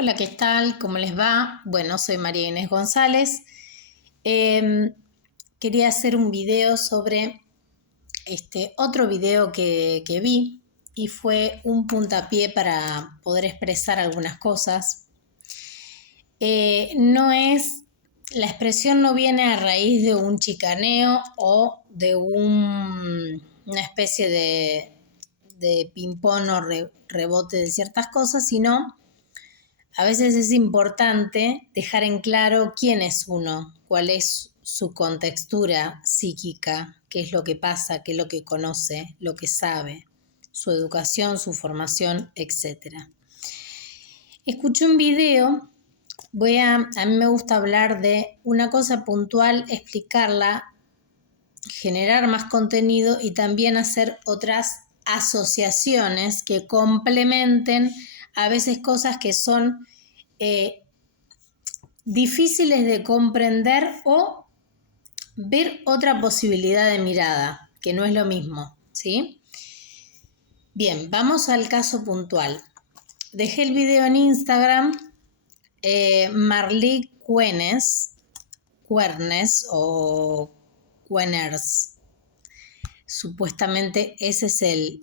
Hola, ¿qué tal? ¿Cómo les va? Bueno, soy María Inés González. Quería hacer un video sobre otro video que vi y fue un puntapié para poder expresar algunas cosas. La expresión no viene a raíz de un chicaneo o de una especie de ping-pong o rebote de ciertas cosas, sino a veces es importante dejar en claro quién es uno, cuál es su contextura psíquica, qué es lo que pasa, qué es lo que conoce, lo que sabe, su educación, su formación, etc. Escuché un video, a mí me gusta hablar de una cosa puntual, explicarla, generar más contenido y también hacer otras asociaciones que complementen a veces cosas que son difíciles de comprender o ver otra posibilidad de mirada, que no es lo mismo, ¿sí? Bien, vamos al caso puntual. Dejé el video en Instagram, Marlí Cuernes o Cueners. Supuestamente ese es el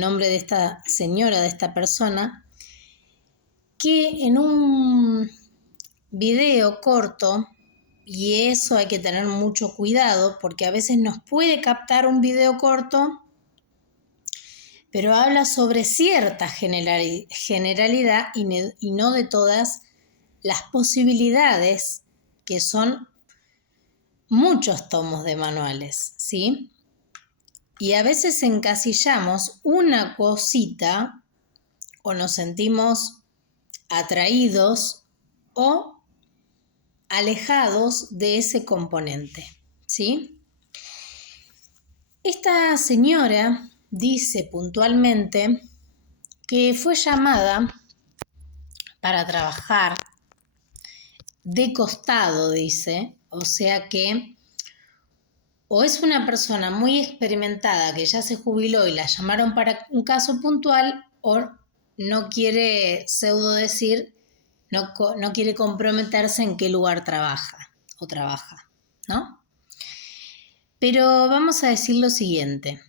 nombre de esta señora, de esta persona, que en un video corto, y eso hay que tener mucho cuidado porque a veces nos puede captar un video corto, pero habla sobre cierta generalidad y no de todas las posibilidades, que son muchos tomos de manuales, ¿sí? Y a veces encasillamos una cosita o nos sentimos atraídos o alejados de ese componente, ¿sí? Esta señora dice puntualmente que fue llamada para trabajar de costado, dice, o sea que o es una persona muy experimentada que ya se jubiló y la llamaron para un caso puntual, o no quiere pseudo decir, no quiere comprometerse en qué lugar trabaja, ¿no? Pero vamos a decir lo siguiente.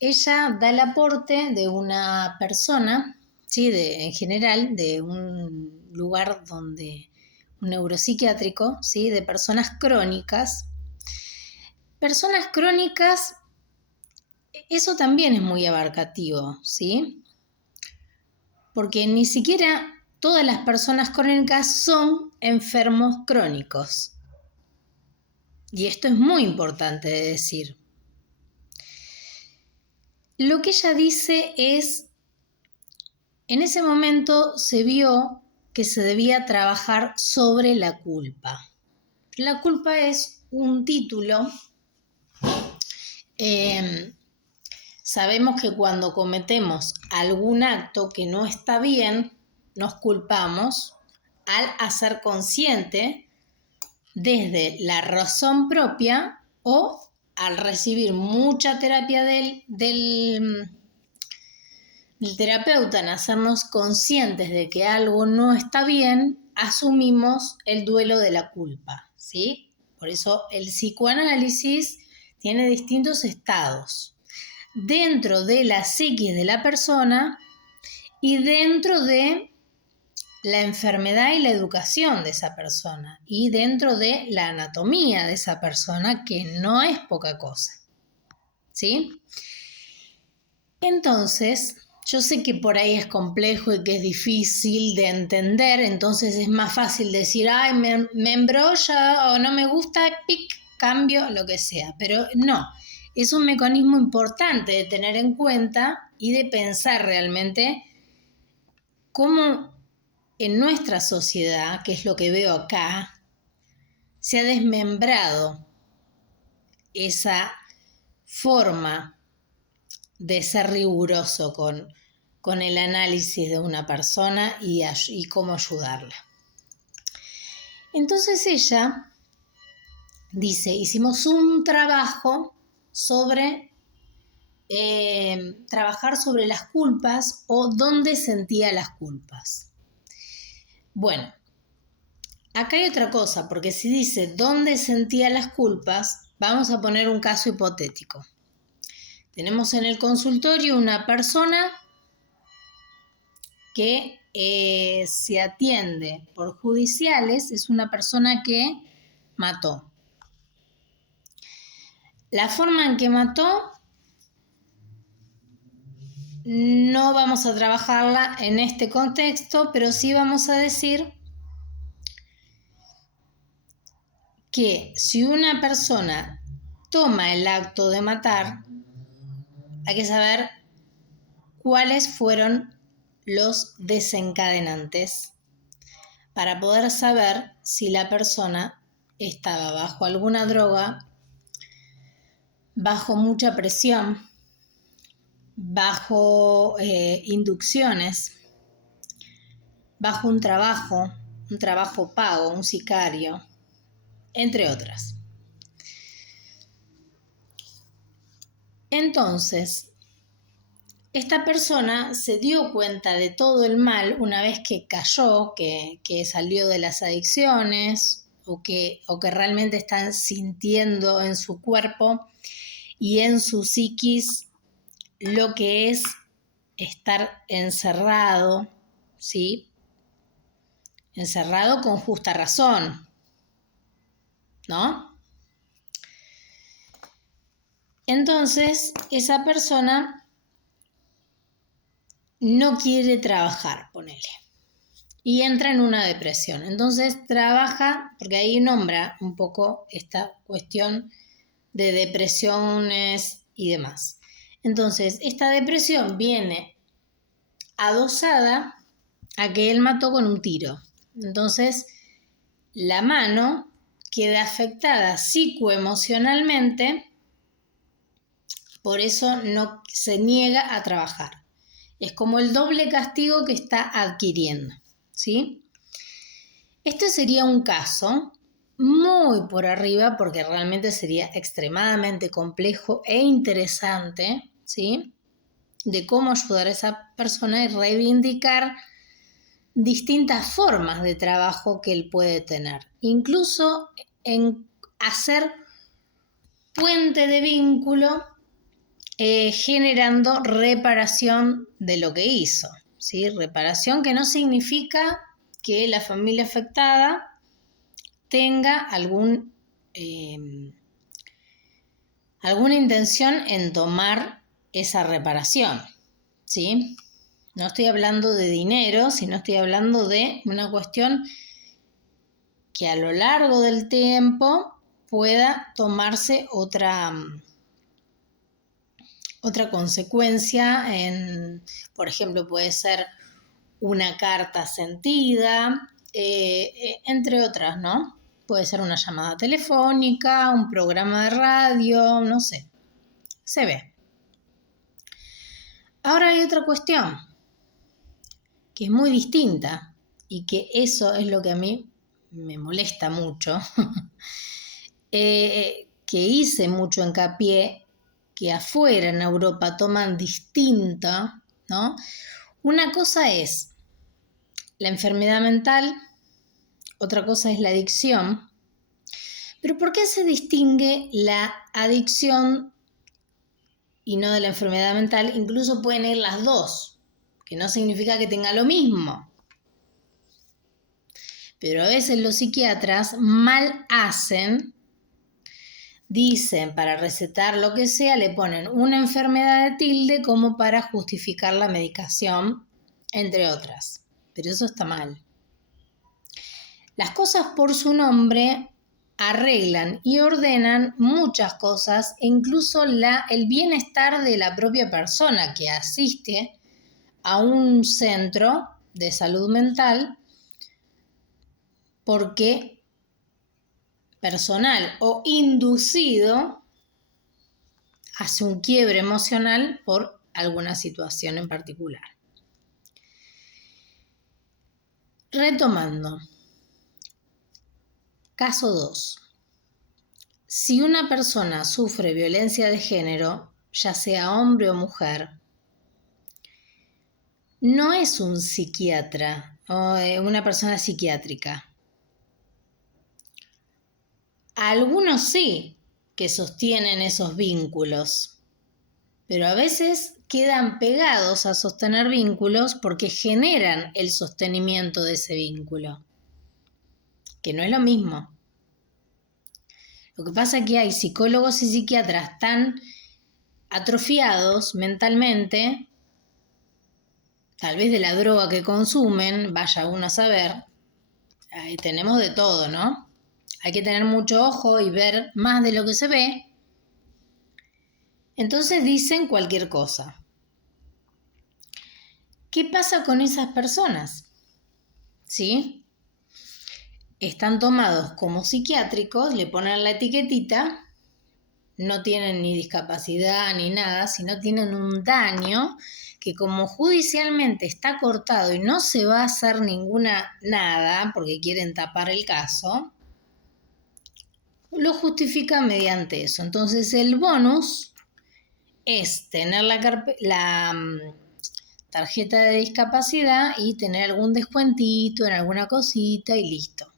Ella da el aporte de una persona, ¿sí? En general, de un lugar un neuropsiquiátrico, ¿sí? De personas crónicas. Personas crónicas, eso también es muy abarcativo, ¿sí? Porque ni siquiera todas las personas crónicas son enfermos crónicos. Y esto es muy importante de decir. Lo que ella dice es, en ese momento se vio que se debía trabajar sobre la culpa. La culpa es un título. Sabemos que cuando cometemos algún acto que no está bien, nos culpamos al hacer consciente desde la razón propia o al recibir mucha terapia del terapeuta, en hacernos conscientes de que algo no está bien, asumimos el duelo de la culpa, ¿sí? Por eso el psicoanálisis tiene distintos estados dentro de la psiquis de la persona y dentro de la enfermedad y la educación de esa persona y dentro de la anatomía de esa persona, que no es poca cosa, ¿sí? Entonces, yo sé que por ahí es complejo y que es difícil de entender, entonces es más fácil decir, ay, me embrolla o no me gusta, pic, cambio, lo que sea, pero no. Es un mecanismo importante de tener en cuenta y de pensar realmente cómo en nuestra sociedad, que es lo que veo acá, se ha desmembrado esa forma de ser riguroso con el análisis de una persona y cómo ayudarla. Entonces ella dice, hicimos un trabajo sobre trabajar sobre las culpas o dónde sentía las culpas. Bueno, acá hay otra cosa, porque si dice dónde sentía las culpas, vamos a poner un caso hipotético. Tenemos en el consultorio una persona que se atiende por judiciales, es una persona que mató. La forma en que mató no vamos a trabajarla en este contexto, pero sí vamos a decir que si una persona toma el acto de matar, hay que saber cuáles fueron los desencadenantes para poder saber si la persona estaba bajo alguna droga, bajo mucha presión, bajo inducciones, bajo un trabajo pago, un sicario, entre otras. Entonces, esta persona se dio cuenta de todo el mal una vez que cayó, que salió de las adicciones o que realmente están sintiendo en su cuerpo y en su psiquis lo que es estar encerrado, ¿sí? Encerrado con justa razón, ¿no? Entonces, esa persona no quiere trabajar, ponele, y entra en una depresión. Entonces trabaja, porque ahí nombra un poco esta cuestión de depresiones y demás. Entonces, esta depresión viene adosada a que él mató con un tiro. Entonces, la mano queda afectada psicoemocionalmente, por eso no se niega a trabajar. Es como el doble castigo que está adquiriendo, ¿sí? Este sería un caso muy por arriba porque realmente sería extremadamente complejo e interesante, ¿sí? De cómo ayudar a esa persona y reivindicar distintas formas de trabajo que él puede tener. Incluso en hacer puente de vínculo generando reparación de lo que hizo, ¿sí? Reparación que no significa que la familia afectada tenga alguna intención en tomar esa reparación, ¿sí? No estoy hablando de dinero, sino estoy hablando de una cuestión que a lo largo del tiempo pueda tomarse otra consecuencia, por ejemplo, puede ser una carta sentida, entre otras, ¿no? Puede ser una llamada telefónica, un programa de radio, no sé. Se ve. Ahora hay otra cuestión que es muy distinta y que eso es lo que a mí me molesta mucho, que hice mucho hincapié que afuera en Europa toman distinta, ¿no? Una cosa es la enfermedad mental, otra cosa es la adicción. Pero ¿por qué se distingue la adicción y no de la enfermedad mental? Incluso pueden ir las dos, que no significa que tenga lo mismo. Pero a veces los psiquiatras mal hacen, dicen para recetar lo que sea, le ponen una enfermedad de tilde como para justificar la medicación, entre otras. Pero eso está mal. Las cosas por su nombre arreglan y ordenan muchas cosas, incluso el bienestar de la propia persona que asiste a un centro de salud mental, porque personal o inducido hace un quiebre emocional por alguna situación en particular. Retomando. Caso 2. Si una persona sufre violencia de género, ya sea hombre o mujer, no es un psiquiatra o una persona psiquiátrica. Algunos sí que sostienen esos vínculos, pero a veces quedan pegados a sostener vínculos porque generan el sostenimiento de ese vínculo, que no es lo mismo. Lo que pasa es que hay psicólogos y psiquiatras tan atrofiados mentalmente, tal vez de la droga que consumen, vaya uno a saber, ahí tenemos de todo, ¿no? Hay que tener mucho ojo y ver más de lo que se ve. Entonces dicen cualquier cosa. ¿Qué pasa con esas personas? ¿Sí? Están tomados como psiquiátricos, le ponen la etiquetita, no tienen ni discapacidad ni nada, sino tienen un daño que como judicialmente está cortado y no se va a hacer nada porque quieren tapar el caso, lo justifican mediante eso. Entonces el bonus es tener la tarjeta de discapacidad y tener algún descuentito en alguna cosita y listo.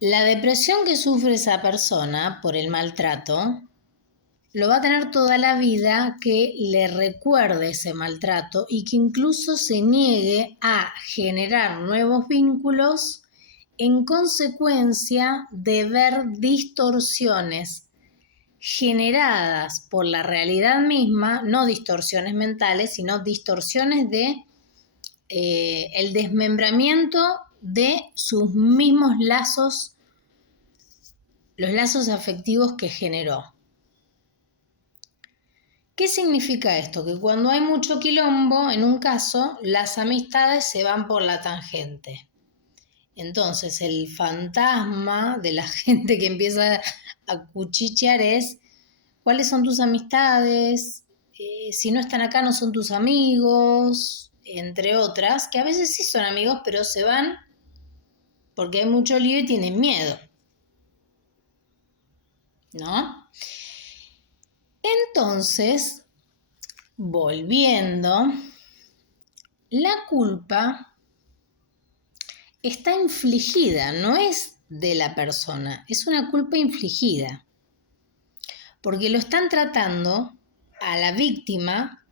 La depresión que sufre esa persona por el maltrato lo va a tener toda la vida, que le recuerde ese maltrato y que incluso se niegue a generar nuevos vínculos en consecuencia de ver distorsiones generadas por la realidad misma, no distorsiones mentales, sino distorsiones de el desmembramiento de sus mismos lazos, los lazos afectivos que generó. ¿Qué significa esto? Que cuando hay mucho quilombo, en un caso, las amistades se van por la tangente. Entonces, el fantasma de la gente que empieza a cuchichear es: ¿cuáles son tus amistades? Si no están acá, no son tus amigos, entre otras, que a veces sí son amigos, pero se van porque hay mucho lío y tienen miedo, ¿no? Entonces, volviendo, la culpa está infligida, no es de la persona, es una culpa infligida, porque lo están tratando a la víctima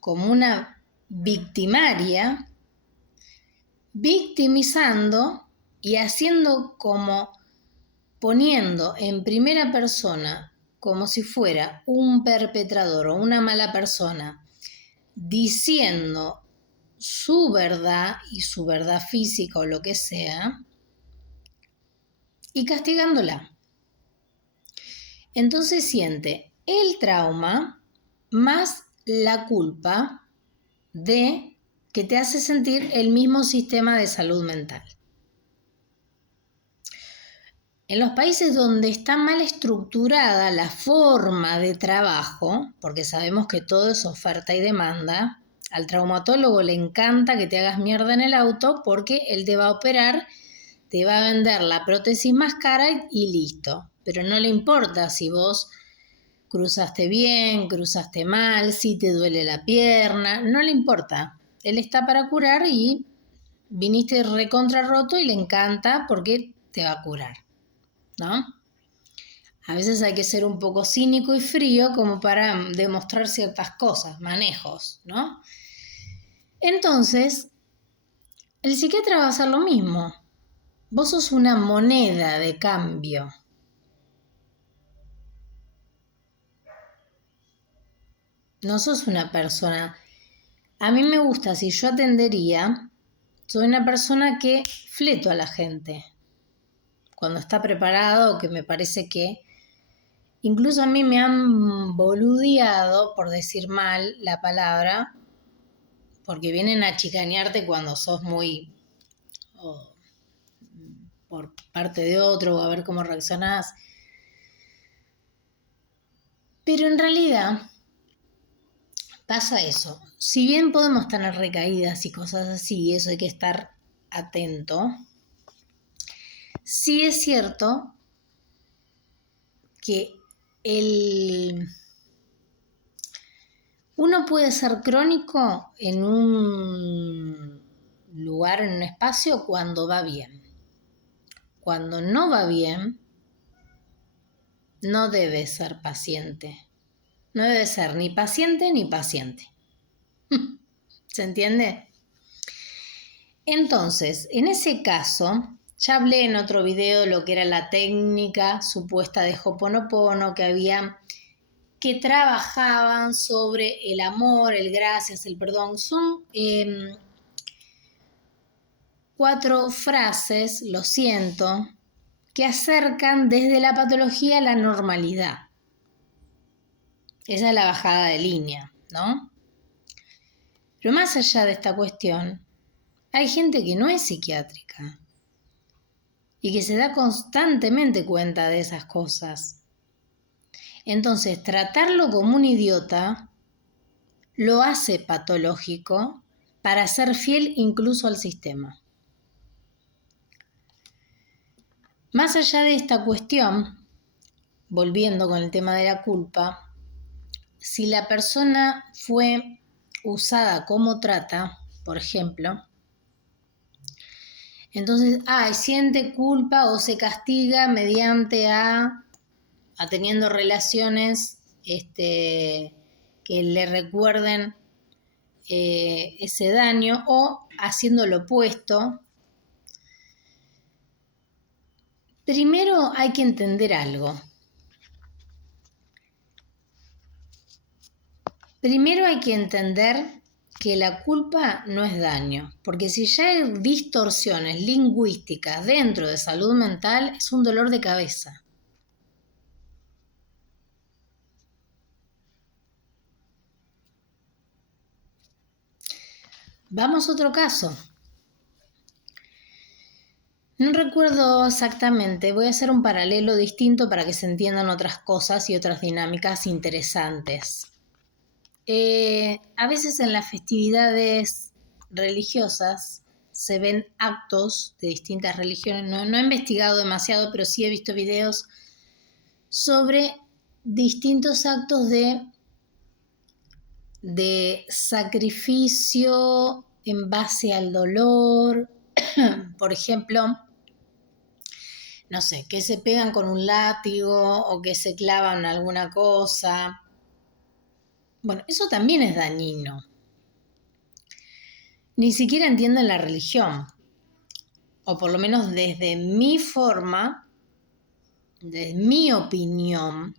como una victimaria, victimizando y haciendo como poniendo en primera persona como si fuera un perpetrador o una mala persona, diciendo su verdad y su verdad física o lo que sea, y castigándola. Entonces siente el trauma más la culpa de que te hace sentir el mismo sistema de salud mental. En los países donde está mal estructurada la forma de trabajo, porque sabemos que todo es oferta y demanda, al traumatólogo le encanta que te hagas mierda en el auto porque él te va a operar, te va a vender la prótesis más cara y listo. Pero no le importa si vos cruzaste bien, cruzaste mal, si te duele la pierna, no le importa. Él está para curar y viniste recontra roto y le encanta porque te va a curar, ¿no? A veces hay que ser un poco cínico y frío como para demostrar ciertas cosas, manejos, ¿no? Entonces, el psiquiatra va a hacer lo mismo. Vos sos una moneda de cambio. No sos una persona. A mí me gusta, si yo atendería, soy una persona que fleto a la gente. Cuando está preparado, que me parece que incluso a mí me han boludeado, por decir mal la palabra, porque vienen a chicanearte cuando sos muy por parte de otro o a ver cómo reaccionás. Pero en realidad pasa eso. Si bien podemos tener recaídas y cosas así, y eso hay que estar atento, sí es cierto que Uno puede ser crónico en un lugar, en un espacio, cuando va bien. Cuando no va bien, no debe ser paciente. No debe ser ni paciente ni paciente. ¿Se entiende? Entonces, en ese caso, ya hablé en otro video de lo que era la técnica supuesta de Ho'oponopono, que trabajaban sobre el amor, el gracias, el perdón. Son 4 frases, lo siento, que acercan desde la patología a la normalidad. Esa es la bajada de línea, ¿no? Pero más allá de esta cuestión, hay gente que no es psiquiátrica y que se da constantemente cuenta de esas cosas. Entonces, tratarlo como un idiota lo hace patológico para ser fiel incluso al sistema. Más allá de esta cuestión, volviendo con el tema de la culpa, si la persona fue usada como trata, por ejemplo, entonces, siente culpa o se castiga mediante a teniendo relaciones que le recuerden ese daño, o haciendo lo opuesto. Primero hay que entender algo. Primero hay que entender que la culpa no es daño, porque si ya hay distorsiones lingüísticas dentro de salud mental, es un dolor de cabeza. Vamos a otro caso. No recuerdo exactamente, voy a hacer un paralelo distinto para que se entiendan otras cosas y otras dinámicas interesantes. A veces en las festividades religiosas se ven actos de distintas religiones. No he investigado demasiado, pero sí he visto videos sobre distintos actos de sacrificio en base al dolor. Por ejemplo, no sé, que se pegan con un látigo o que se clavan alguna cosa. Bueno, eso también es dañino. Ni siquiera entienden la religión, o por lo menos desde mi forma, desde mi opinión,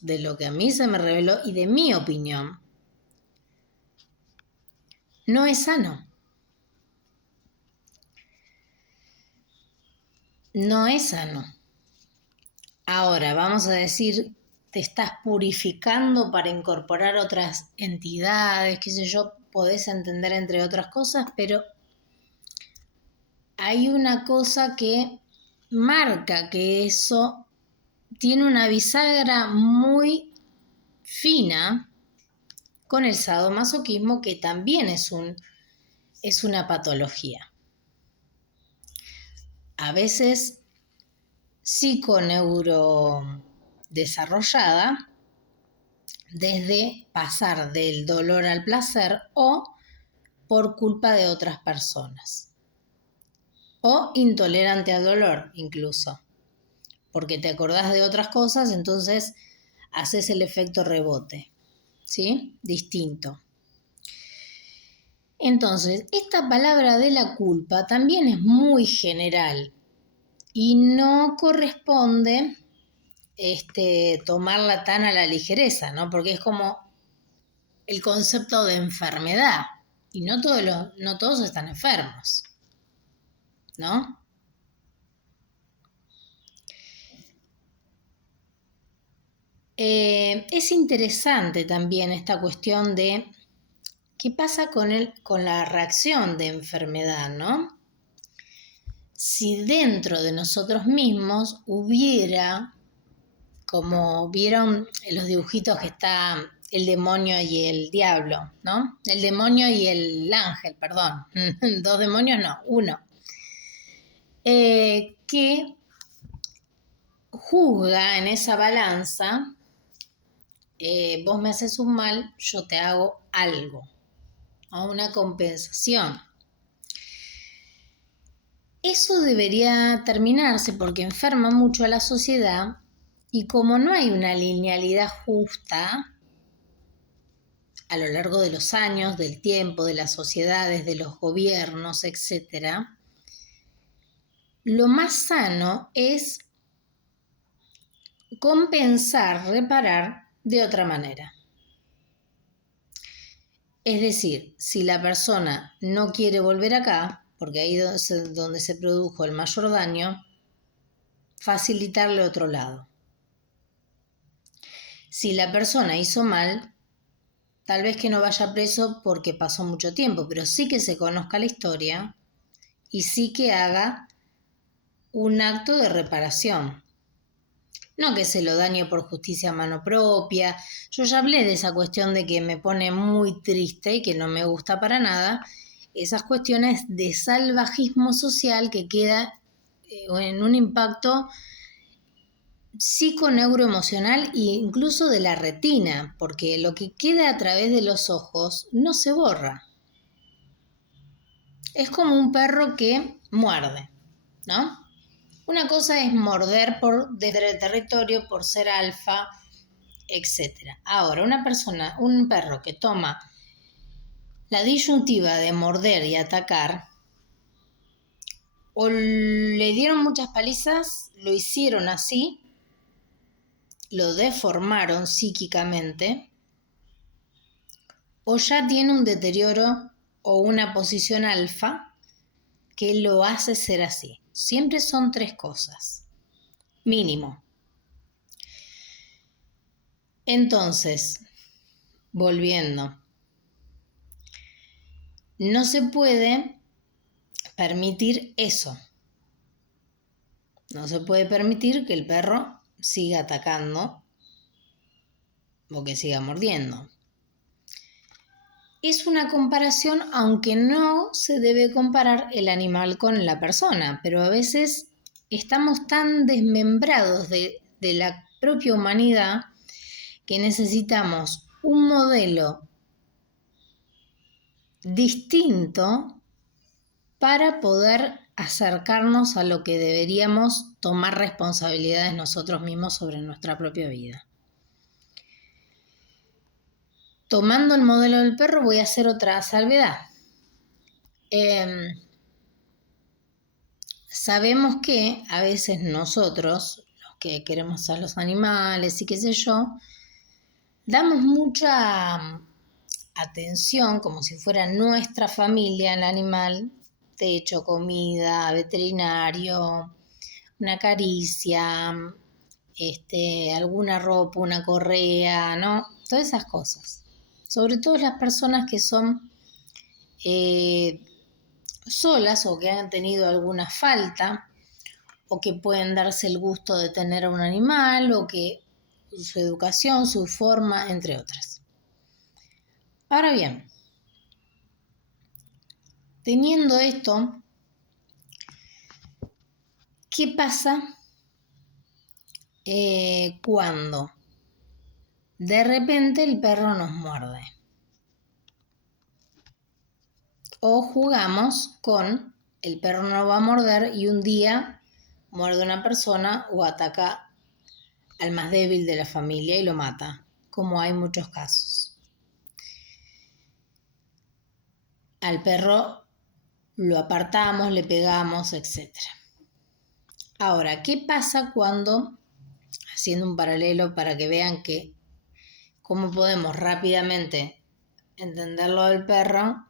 de lo que a mí se me reveló y de mi opinión, no es sano. No es sano. Ahora, vamos a decir, te estás purificando para incorporar otras entidades, qué sé yo, podés entender entre otras cosas, pero hay una cosa que marca que eso tiene una bisagra muy fina con el sadomasoquismo, que también es una patología. A veces psiconeurodesarrollada, desde pasar del dolor al placer o por culpa de otras personas. O intolerante al dolor incluso, porque te acordás de otras cosas, entonces haces el efecto rebote, ¿sí? Distinto. Entonces, esta palabra de la culpa también es muy general y no corresponde tomarla tan a la ligereza, ¿no? Porque es como el concepto de enfermedad y no todos están enfermos, ¿no? Es interesante también esta cuestión de qué pasa con la reacción de enfermedad, ¿no? Si dentro de nosotros mismos hubiera, como vieron en los dibujitos que está el demonio y el diablo, ¿no? El demonio y el ángel, perdón. 2 demonios no, 1. Que juzga en esa balanza vos me haces un mal, yo te hago algo, a una compensación. Eso debería terminarse porque enferma mucho a la sociedad y como no hay una linealidad justa a lo largo de los años, del tiempo, de las sociedades, de los gobiernos, etc., lo más sano es compensar, reparar de otra manera. Es decir, si la persona no quiere volver acá, porque ahí es donde se produjo el mayor daño, facilitarle otro lado. Si la persona hizo mal, tal vez que no vaya preso porque pasó mucho tiempo, pero sí que se conozca la historia y sí que haga un acto de reparación. No que se lo dañe por justicia a mano propia. Yo ya hablé de esa cuestión de que me pone muy triste y que no me gusta para nada. Esas cuestiones de salvajismo social que queda en un impacto psico-neuroemocional e incluso de la retina, porque lo que queda a través de los ojos no se borra. Es como un perro que muerde, ¿no? Una cosa es morder desde el territorio por ser alfa, etc. Ahora, un perro que toma la disyuntiva de morder y atacar, o le dieron muchas palizas, lo hicieron así, lo deformaron psíquicamente, o ya tiene un deterioro o una posición alfa que lo hace ser así. Siempre son 3 cosas, mínimo. Entonces, volviendo, no se puede permitir eso. No se puede permitir que el perro siga atacando o que siga mordiendo. Es una comparación, aunque no se debe comparar el animal con la persona, pero a veces estamos tan desmembrados de la propia humanidad que necesitamos un modelo distinto para poder acercarnos a lo que deberíamos tomar responsabilidades nosotros mismos sobre nuestra propia vida. Tomando el modelo del perro voy a hacer otra salvedad. Sabemos que a veces nosotros, los que queremos a los animales y qué sé yo, damos mucha atención, como si fuera nuestra familia, el animal, techo, comida, veterinario, una caricia, alguna ropa, una correa, ¿no? Todas esas cosas. Sobre todo las personas que son solas o que han tenido alguna falta o que pueden darse el gusto de tener a un animal o que su educación, su forma, entre otras. Ahora bien, teniendo esto, ¿qué pasa cuando de repente el perro nos muerde? O jugamos con el perro no va a morder y un día muerde a una persona o ataca al más débil de la familia y lo mata, como hay muchos casos. Al perro lo apartamos, le pegamos, etc. Ahora, ¿qué pasa cuando, haciendo un paralelo para que vean que cómo podemos rápidamente entender lo del perro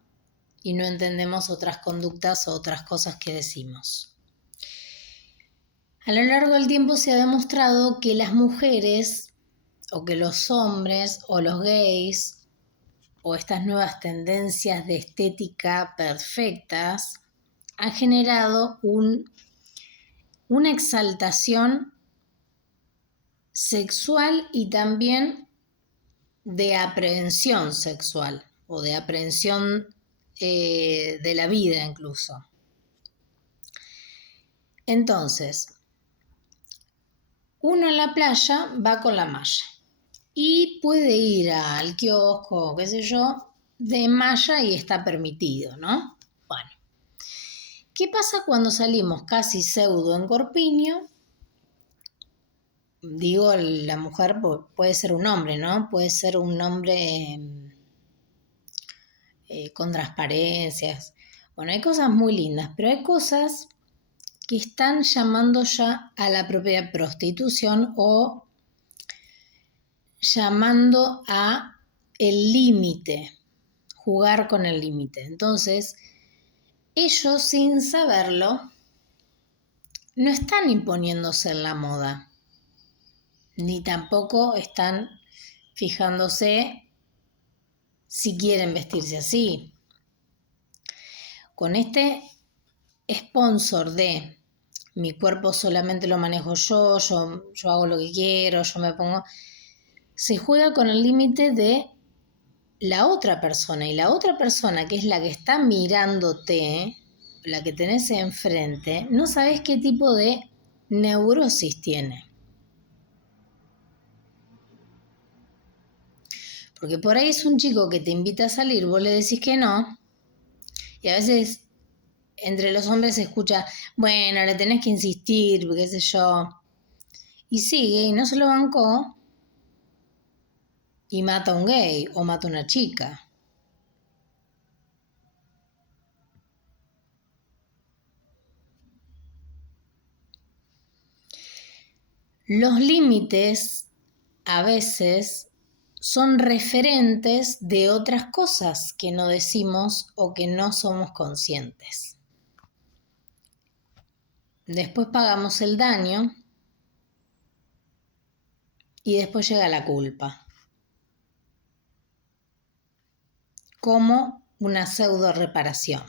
y no entendemos otras conductas o otras cosas que decimos? A lo largo del tiempo se ha demostrado que las mujeres o que los hombres o los gays o estas nuevas tendencias de estética perfectas han generado una exaltación sexual y también de aprehensión sexual o de aprehensión de la vida incluso. Entonces, uno en la playa va con la malla y puede ir al kiosco, qué sé yo, de malla y está permitido, ¿no? Bueno, ¿qué pasa cuando salimos casi pseudo en corpiño? Digo, la mujer puede ser un hombre, ¿no? Puede ser un hombre con transparencias. Bueno, hay cosas muy lindas, pero hay cosas que están llamando ya a la propia prostitución o llamando a el límite, jugar con el límite. Entonces, ellos sin saberlo no están imponiéndose en la moda, ni tampoco están fijándose si quieren vestirse así. Con este sponsor de mi cuerpo solamente lo manejo yo hago lo que quiero, yo me pongo, se juega con el límite de la otra persona, y la otra persona, que es la que está mirándote, la que tenés enfrente, no sabés qué tipo de neurosis tiene. Porque por ahí es un chico que te invita a salir, vos le decís que no, y a veces entre los hombres se escucha, bueno, le tenés que insistir, qué sé yo, y sigue y no se lo bancó y mata a un gay o mata a una chica. Los límites a veces son referentes de otras cosas que no decimos o que no somos conscientes. Después pagamos el daño y después llega la culpa. Como una pseudo reparación.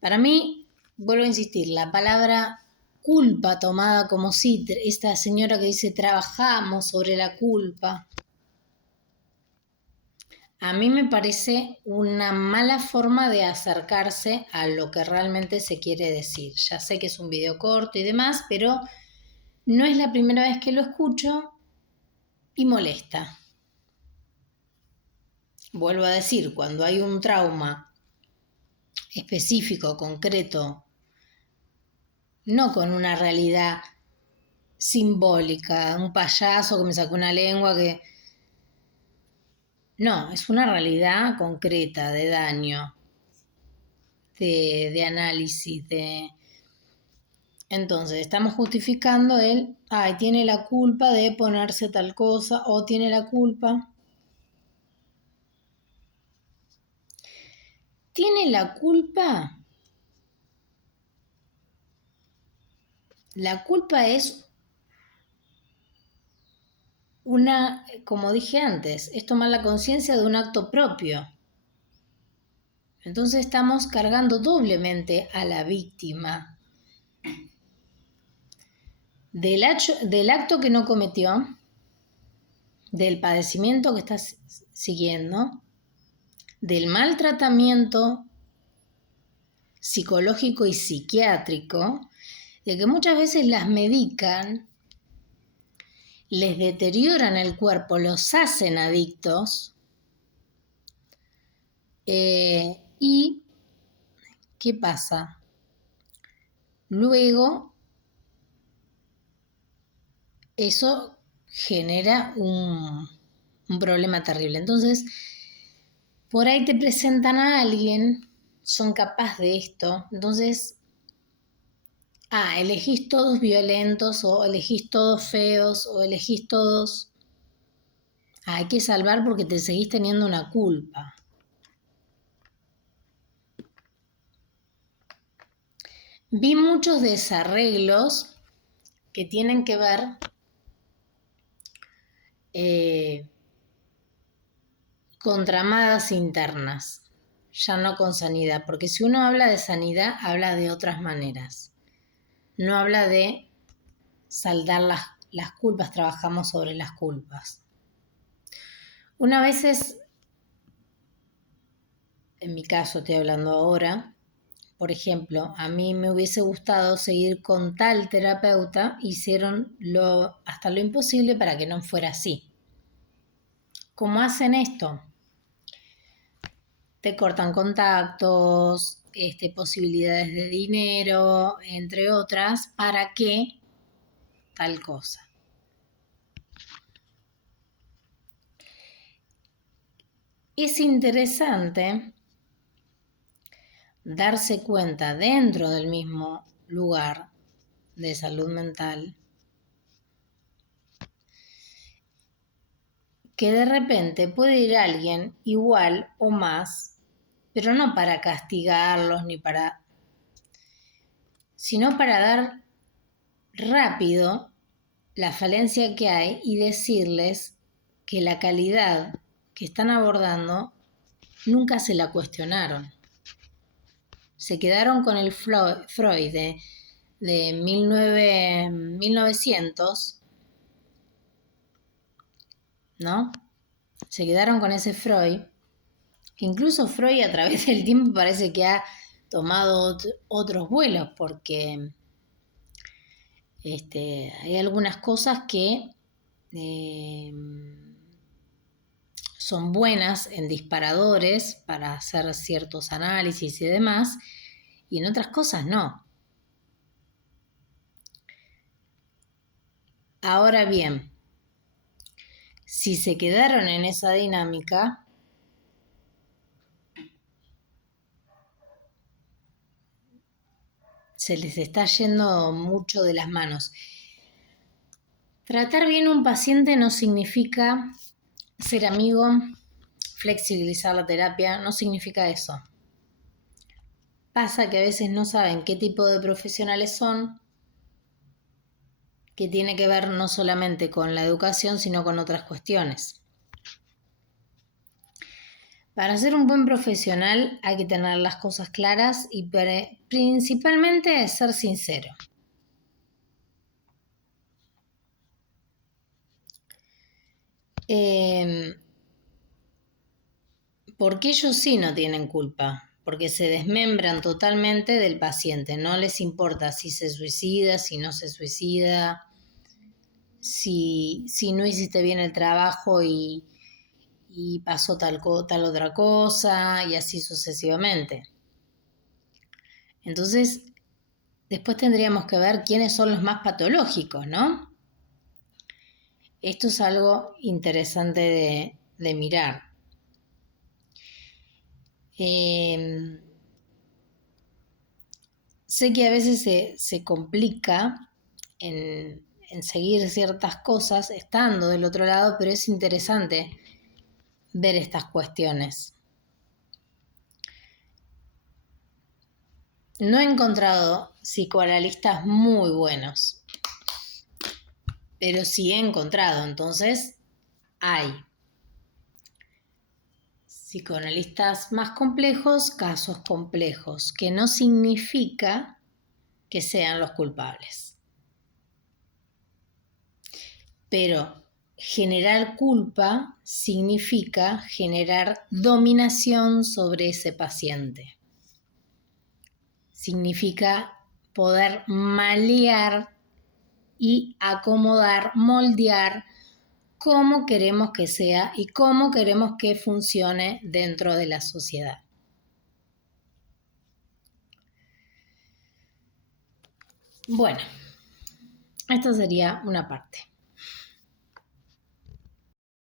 Para mí, vuelvo a insistir, la palabra culpa tomada como si esta señora que dice trabajamos sobre la culpa, a mí me parece una mala forma de acercarse a lo que realmente se quiere decir. Ya sé que es un video corto y demás, pero no es la primera vez que lo escucho y molesta. Vuelvo a decir, cuando hay un trauma específico, concreto, no con una realidad simbólica, un payaso que me sacó una lengua que... No, es una realidad concreta de daño, de análisis, de... Entonces, estamos justificando tiene la culpa de ponerse tal cosa o tiene la culpa. ¿Tiene la culpa? La culpa es como dije antes, es tomar la conciencia de un acto propio. Entonces estamos cargando doblemente a la víctima del acto que no cometió, del padecimiento que está siguiendo, del maltratamiento psicológico y psiquiátrico, de que muchas veces las medican, les deterioran el cuerpo, los hacen adictos, y ¿qué pasa? Luego eso genera un problema terrible. Entonces, por ahí te presentan a alguien, son capaces de esto, entonces, elegís todos violentos, o elegís todos feos, o elegís todos... hay que salvar porque te seguís teniendo una culpa. Vi muchos desarreglos que tienen que ver con tramadas internas, ya no con sanidad, porque si uno habla de sanidad, habla de otras maneras. No habla de saldar las culpas, trabajamos sobre las culpas. Una vez en mi caso estoy hablando ahora, por ejemplo, a mí me hubiese gustado seguir con tal terapeuta, hicieron hasta lo imposible para que no fuera así. ¿cómo hacen esto? Te cortan contactos, posibilidades de dinero, entre otras, ¿para qué tal cosa? Es interesante darse cuenta dentro del mismo lugar de salud mental que de repente puede ir alguien igual o más, pero no para castigarlos sino para dar rápido la falencia que hay y decirles que la calidad que están abordando nunca se la cuestionaron. Se quedaron con el Freud de 1900, ¿no? Se quedaron con ese Freud, que incluso Freud a través del tiempo parece que ha tomado otros vuelos, porque hay algunas cosas que son buenas en disparadores para hacer ciertos análisis y demás, y en otras cosas no. Ahora bien, si se quedaron en esa dinámica, se les está yendo mucho de las manos. Tratar bien a un paciente no significa ser amigo, flexibilizar la terapia, no significa eso. Pasa que a veces no saben qué tipo de profesionales son, que tiene que ver no solamente con la educación, sino con otras cuestiones. Para ser un buen profesional hay que tener las cosas claras y principalmente ser sincero. Porque ellos sí no tienen culpa, porque se desmembran totalmente del paciente, no les importa si se suicida, si no se suicida, si no hiciste bien el trabajo y pasó tal otra cosa, y así sucesivamente. Entonces, después tendríamos que ver quiénes son los más patológicos, ¿no? Esto es algo interesante de mirar. Sé que a veces se complica en seguir ciertas cosas estando del otro lado, pero es interesante ver estas cuestiones. No he encontrado psicoanalistas muy buenos, pero sí he encontrado, entonces hay psicoanalistas más complejos, casos complejos, que no significa que sean los culpables. Pero generar culpa significa generar dominación sobre ese paciente. Significa poder malear y acomodar, moldear cómo queremos que sea y cómo queremos que funcione dentro de la sociedad. Bueno, esto sería una parte.